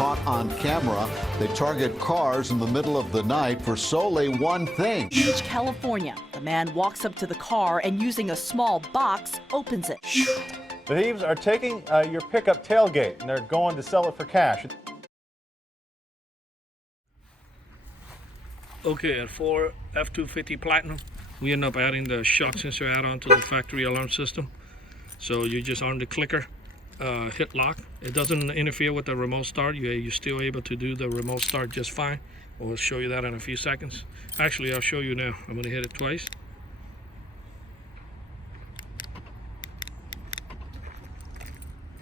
caught on camera. They target cars in the middle of the night for solely one thing. Beach, California. The man walks up to the car and using a small box, opens it. The thieves are taking your pickup tailgate and they're going to sell it for cash. Okay, at Ford F-250 Platinum, we end up adding the shock sensor add-on to the factory alarm system. So you just on the clicker, hit lock. It doesn't interfere with the remote start. You're still able to do the remote start just fine. We'll show you that in a few seconds. Actually, I'll show you now. I'm gonna hit it twice.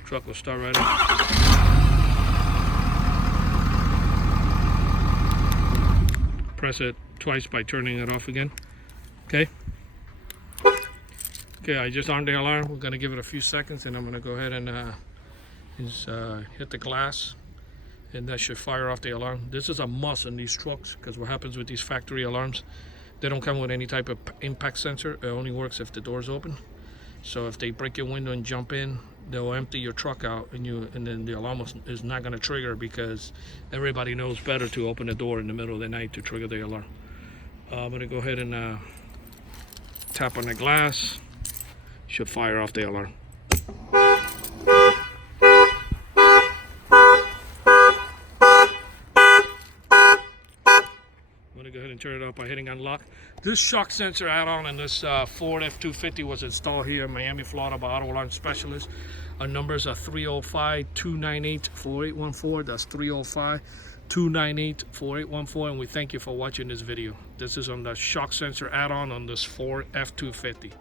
Truck will start right up. Press it twice by turning it off again. Okay. Okay, I just armed the alarm. We're gonna give it a few seconds, and I'm gonna go ahead and hit the glass, and that should fire off the alarm. This is a must in these trucks because what happens with these factory alarms, they don't come with any type of impact sensor. It only works if the door's open. So if they break your window and jump in, they'll empty your truck out, and then the alarm is not going to trigger because everybody knows better to open the door in the middle of the night to trigger the alarm. I'm going to go ahead and tap on the glass. Should fire off the alarm. I'm going to go ahead and turn it off by hitting unlock. This shock sensor add-on in this Ford F-250 was installed here in Miami, Florida by Auto Alarm Specialists. Our numbers are 305-298-4814. That's 305-298-4814, and we thank you for watching this video. This is on the shock sensor add-on on this Ford F-250.